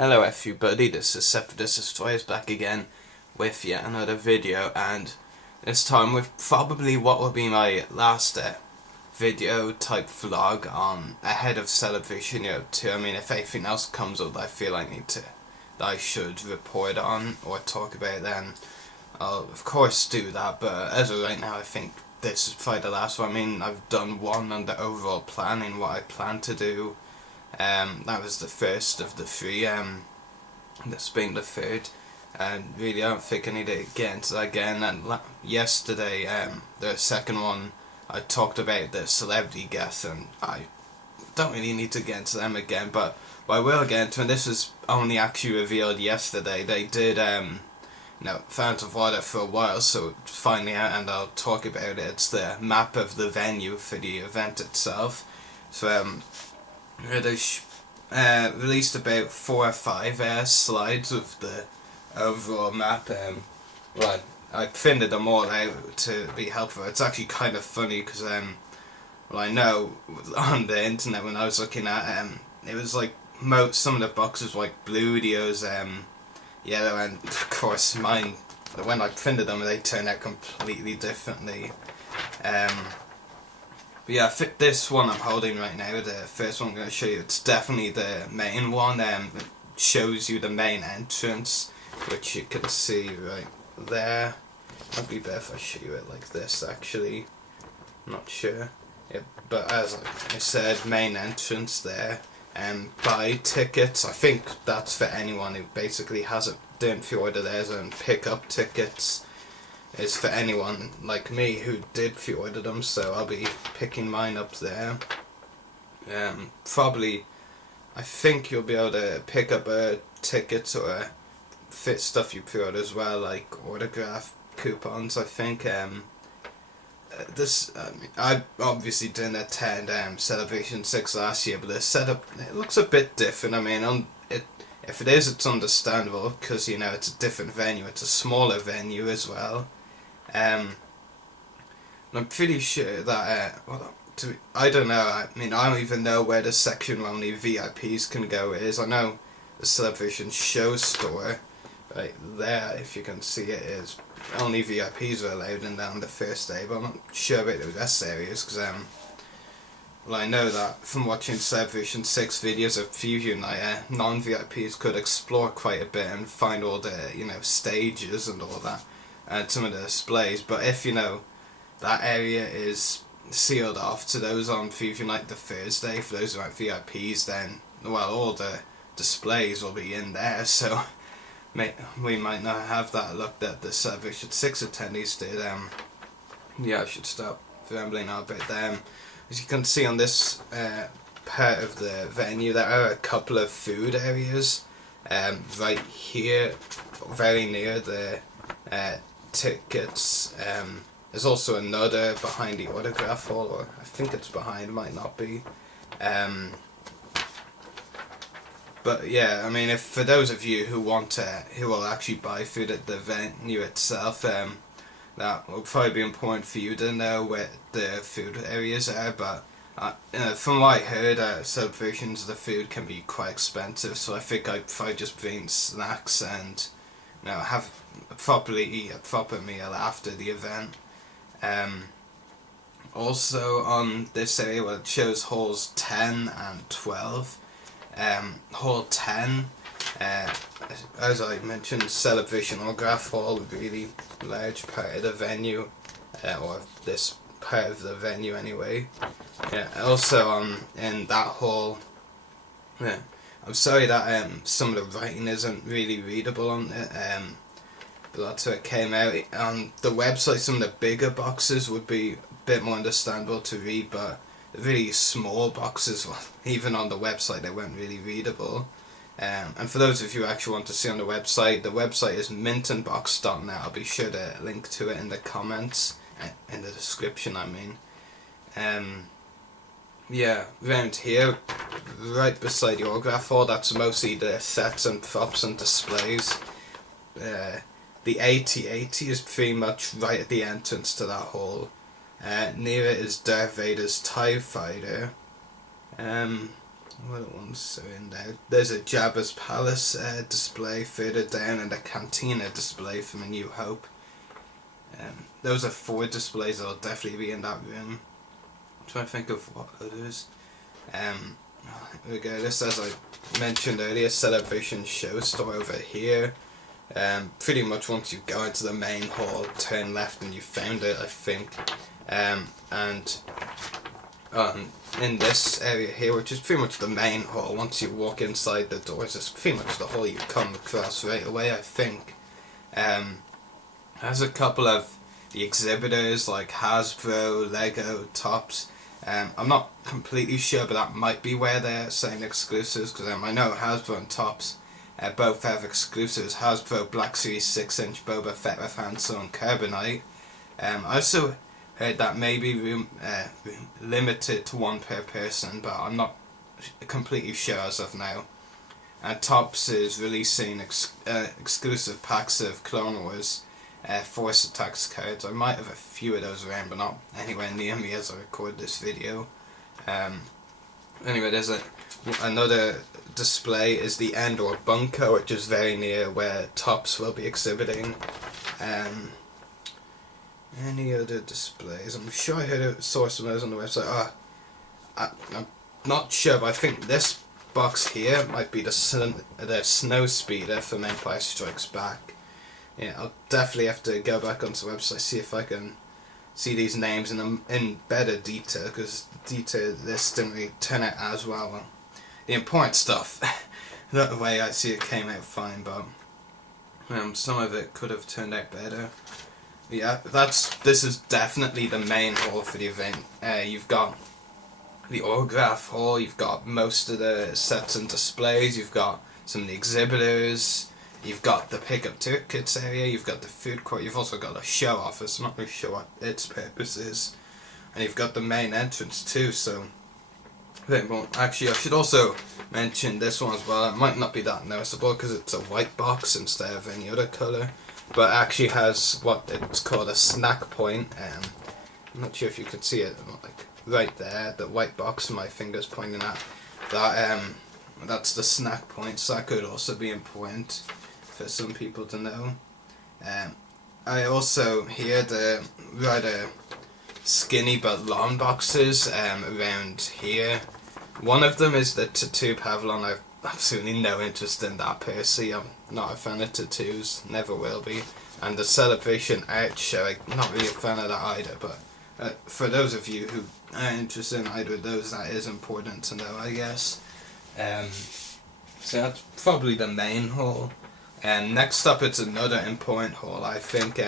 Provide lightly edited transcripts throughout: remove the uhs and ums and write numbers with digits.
Hello everybody, this is Separatist Destroyers back again with yet another video, and this time with probably what will be my last video type vlog on ahead of Celebration Year 2. I mean, if anything else comes up that I feel that I should report on or talk about, then I'll of course do that, but as of right now I think this is probably the last one. I mean, I've done one on the overall planning, what I plan to do. That was the first of the three, that's been the third, and really I don't think I need to get into that again. And yesterday, the second one, I talked about the celebrity guests, and I don't really need to get into them again, but what I will get into, and this was only actually revealed yesterday, they did, Phantom of Water for a while, so it's finally out, and I'll talk about it. It's the map of the venue for the event itself. So, they released about 4 or 5 slides of the overall map. Well, I printed them all out to be helpful. It's actually kind of funny because, well, I know on the internet when I was looking at it was like some of the boxes were like blue, the others yellow, and of course mine, when I printed them, they turned out completely differently. But yeah, this one I'm holding right now, the first one I'm going to show you, it's definitely the main one. It shows you the main entrance, which you can see right there. Might be better if I show you it like this, actually. I'm not sure. Yeah, but as I said, main entrance there. Buy tickets. I think that's for anyone who basically didn't pre-order theirs, and pick up tickets is for anyone like me who did pre-order them, so I'll be picking mine up there. Probably, I think you'll be able to pick up tickets or fit stuff you pre-order as well, like autograph coupons. I think I obviously didn't attend Celebration 6 last year, but the setup, it looks a bit different. I mean, if it is, it's understandable because, it's a different venue. It's a smaller venue as well. I'm pretty sure that, I don't know, I mean, I don't even know where the section where only VIPs can go is. I know the Celebration Show store, right there, if you can see it, is only VIPs are allowed in there on the first day, but I'm not sure about the rest areas, because, well, I know that from watching Celebration 6 videos of Fusion Night, non-VIPs could explore quite a bit and find all the, stages and all that, and some of the displays. But if, that area is sealed off to those on Fusion Night the Thursday, for those who aren't VIPs, then, well, all the displays will be in there, so we might not have that look that the Celebration 6 attendees did. Yeah, I should stop rambling on about them. As you can see on this part of the venue, there are a couple of food areas right here, very near the tickets. There's also another behind the autograph hall, or I think it's behind, might not be. But yeah, I mean, for those of you who will actually buy food at the venue itself, that will probably be important for you to know where the food areas are. But from what I heard, celebrations, the food can be quite expensive, so I think I'd probably just bring snacks and have eat a proper meal after the event. Also on this area, it shows halls 10 and 12. Hall 10, as I mentioned, Celebration Autograph Hall, a really large part of the venue, or this part of the venue anyway. Yeah, also in that hall, I'm sorry that some of the writing isn't really readable on it, but that's what came out. On the website, some of the bigger boxes would be a bit more understandable to read, but the really small boxes, well, even on the website, they weren't really readable. And for those of you who actually want to see on the website is mintonbox.net. I'll be sure to link to it in the comments, in the description, I mean. Yeah, around here, right beside the autograph hall, that's mostly the sets and props and displays. The AT-AT is pretty much right at the entrance to that hall. Near it is Darth Vader's TIE Fighter. what ones are in there? There's a Jabba's Palace display further down, and a Cantina display from A New Hope. Those are 4 displays that'll definitely be in that room. I'm trying to think of what others. Here we go. This, as I mentioned earlier, Celebration Show Store over here. Pretty much once you go into the main hall, turn left and you found it, I think. And in this area here, which is pretty much the main hall, once you walk inside the doors, it's pretty much the hall you come across right away, I think. There's a couple of the exhibitors like Hasbro, Lego, Topps. I'm not completely sure, but that might be where they're saying exclusives, because I know Hasbro and Topps both have exclusives. Hasbro Black Series 6-inch Boba Fett with Han Solo and Carbonite. I also heard that maybe limited to 1 per person, but I'm not completely sure as of now. And Topps is releasing exclusive packs of Clone Wars Force Attacks cards. I might have a few of those around, but not anywhere near me as I record this video. Anyway, there's another display is the Endor Bunker, which is very near where Topps will be exhibiting. Any other displays? I'm sure I saw some of those on the website. I'm not sure, but I think this box here might be the Snow Speeder from Empire Strikes Back. Yeah, I'll definitely have to go back onto the website, see if I can see these names in better detail, because detail this didn't really turn out as well. The important stuff, that way I see it came out fine, but some of it could have turned out better. Yeah, this is definitely the main hall for the event. You've got the autograph hall, you've got most of the sets and displays, you've got some of the exhibitors, you've got the pick-up tickets area, you've got the food court, you've also got a show office, I'm not really sure what its purpose is, and you've got the main entrance too, so... Well, actually I should also mention this one as well. It might not be that noticeable because it's a white box instead of any other colour, but it actually has what it's called a snack point. I'm not sure if you can see it, like right there, the white box my finger's pointing at. That's the snack point, so that could also be important for some people to know. I also hear the rather skinny but long boxes around here. One of them is the Tattoo Pavilion. I've absolutely no interest in that per se. I'm not a fan of tattoos, never will be. And the Celebration Art Show, I'm not really a fan of that either, but for those of you who are interested in either of those, that is important to know, I guess. So that's probably the main hall. Next up, it's another important hall, I think.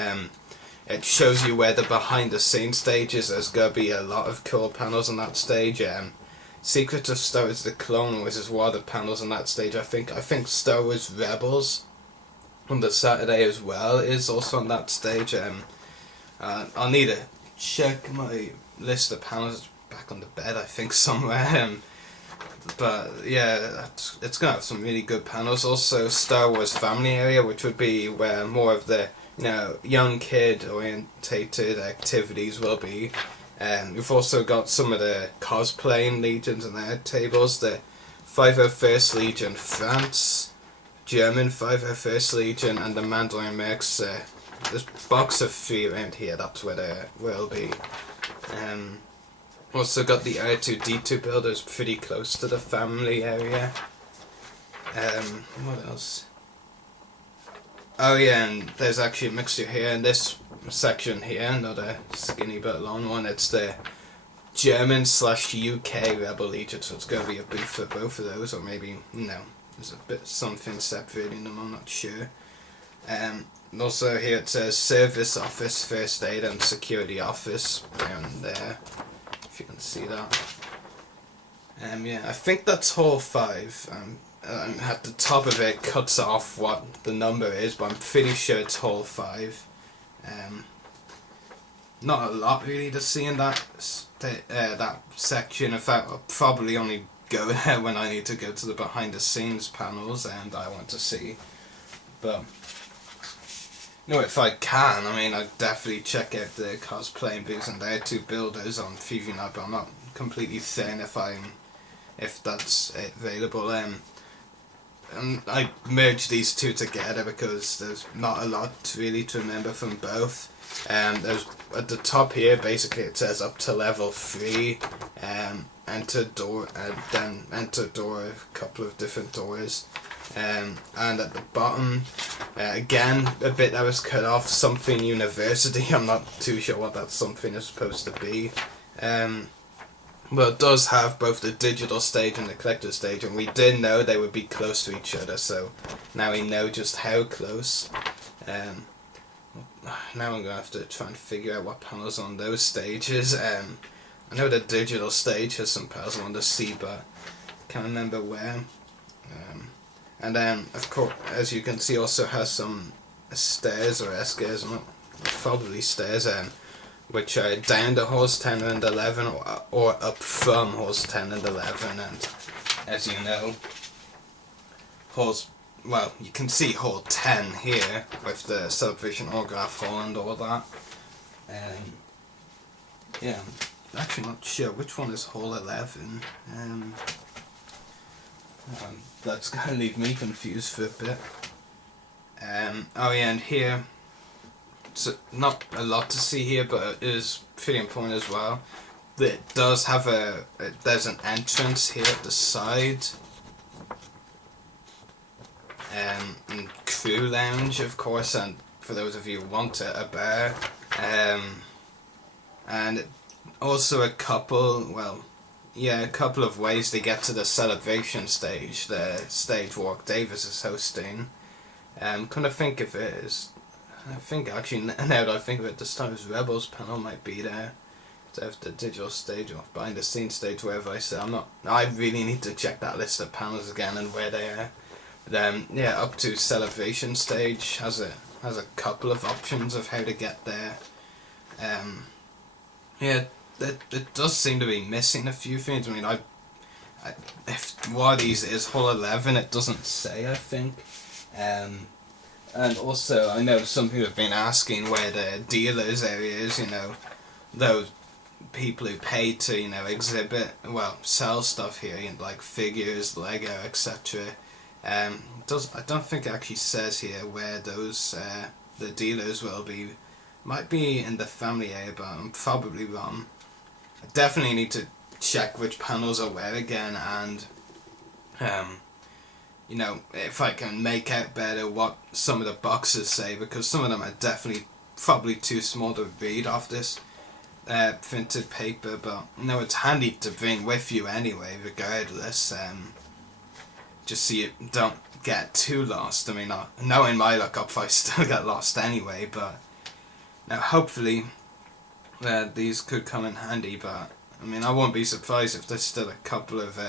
It shows you where the behind the scenes stage is. There's going to be a lot of cool panels on that stage. Secret of Star Wars The Clone Wars is one of the panels on that stage. I think Star Wars Rebels on the Saturday as well is also on that stage. I'll need to check my list of panels back on the bed, I think, somewhere. But yeah, it's going to have some really good panels. Also Star Wars Family Area, which would be where more of the young kid orientated activities will be. We've also got some of the cosplaying legions on their tables. The 501st Legion France, German 501st Legion, and the Mandalorian Mercs. This box of 3 around here, that's where they will be. Also got the R2-D2 builders pretty close to the family area. What else? Oh yeah, and there's actually a mixture here in this section here, not a skinny but long one. It's the German/UK Rebel Legion, so it's going to be a booth for both of those, or maybe, there's a bit something separating them, I'm not sure. And also here it says Service Office, First Aid and Security Office down there, if you can see that. Yeah, I think that's Hall 5. At the top of it cuts off what the number is, but I'm pretty sure it's Hall 5. Not a lot really to see in that section. In fact, I'll probably only go there when I need to go to the behind the scenes panels and I want to see. But if I can, I'd definitely check out the cosplaying booths and their 2 builders on Preview Night, but I'm not completely certain if if that's available. And I merged these two together because there's not a lot really to remember from both. There's at the top here, basically it says up to level 3, enter door, and then enter door, a couple of different doors. And at the bottom, again, a bit that was cut off, something university. I'm not too sure what that something is supposed to be. But it does have both the digital stage and the collector stage, and we did know they would be close to each other, so now we know just how close. Now I'm going to have to try and figure out what panels on those stages. I know the digital stage has some panels I want to see, but I can't remember where. And then, of course, as you can see, also has some stairs or escalators, probably stairs, which are down to halls 10 and 11, or up from halls 10 and 11, and as you know, well, you can see hall 10 here, with the Celebration Autograph Hall and all that. Yeah, I'm actually not sure which one is hall 11. That's going to leave me confused for a bit. Oh yeah, and here, so not a lot to see here, but it is pretty important as well. It does have there's an entrance here at the side. And crew lounge, of course, and for those of you who want it, a bar. And also a couple of ways to get to the celebration stage, the stage Warwick Davis is hosting. Kind of think of it as, I think actually, now that I think of it, the Star Wars Rebels panel might be there. To have the digital stage or behind the scenes stage, wherever I say. I really need to check that list of panels again and where they are. Then yeah, up to celebration stage has a couple of options of how to get there. Yeah, it does seem to be missing a few things. I mean, if one of these is hall 11, it doesn't say, I think. And also, I know some people have been asking where the dealers area is. Those people who pay to sell stuff here, like figures, Lego, etc. I don't think it actually says here where those the dealers will be. Might be in the family area, but I'm probably wrong. I definitely need to check which panels are where again, and if I can make out better what some of the boxes say, because some of them are definitely probably too small to read off this printed paper, but it's handy to bring with you anyway, regardless. Just so you don't get too lost. I mean, knowing my luck, I'll probably still get lost anyway, but now hopefully these could come in handy. But I mean, I won't be surprised if there's still a couple of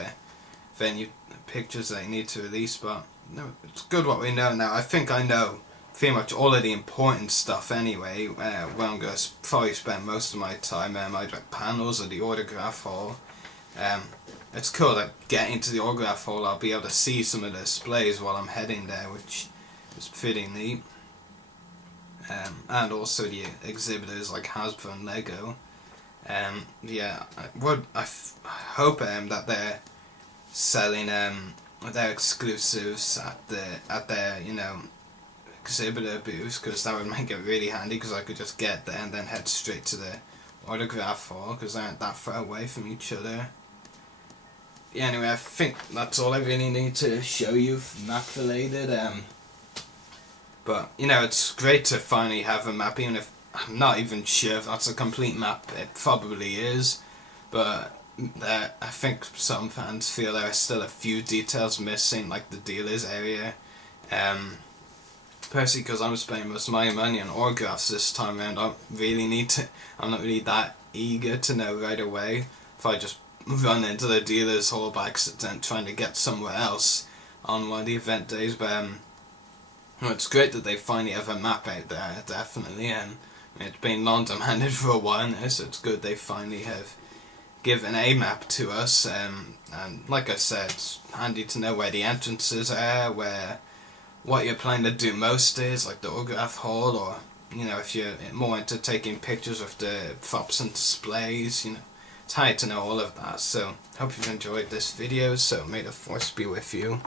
venue pictures they need to release, but no, it's good what we know now. I think I know pretty much all of the important stuff anyway, where I'm going to probably spend most of my time, either at panels or the autograph hall. It's cool that getting to the autograph hall, I'll be able to see some of the displays while I'm heading there, which is pretty neat. And also the exhibitors like Hasbro and Lego. Yeah, I hope that they're selling their exclusives at their exhibitor booths, because that would make it really handy, because I could just get there and then head straight to the autograph hall, because they aren't that far away from each other. Yeah, anyway, I think that's all I really need to show you map related. But it's great to finally have a map, even if I'm not even sure if that's a complete map. It probably is, but I think some fans feel there are still a few details missing, like the dealers area. Personally, because I'm spending most of my money on autographs this time around, I'm not really that eager to know right away. If I just run into the dealer's hall by accident trying to get somewhere else on one of the event days, but it's great that they finally have a map out there, definitely, and it's been long demanded for a while now, so it's good they finally have given a map to us, and like I said, it's handy to know where the entrances are, what you're planning to do most days, like the autograph hall, or if you're more into taking pictures of the props and displays, it's hard to know all of that. So hope you've enjoyed this video. So may the force be with you.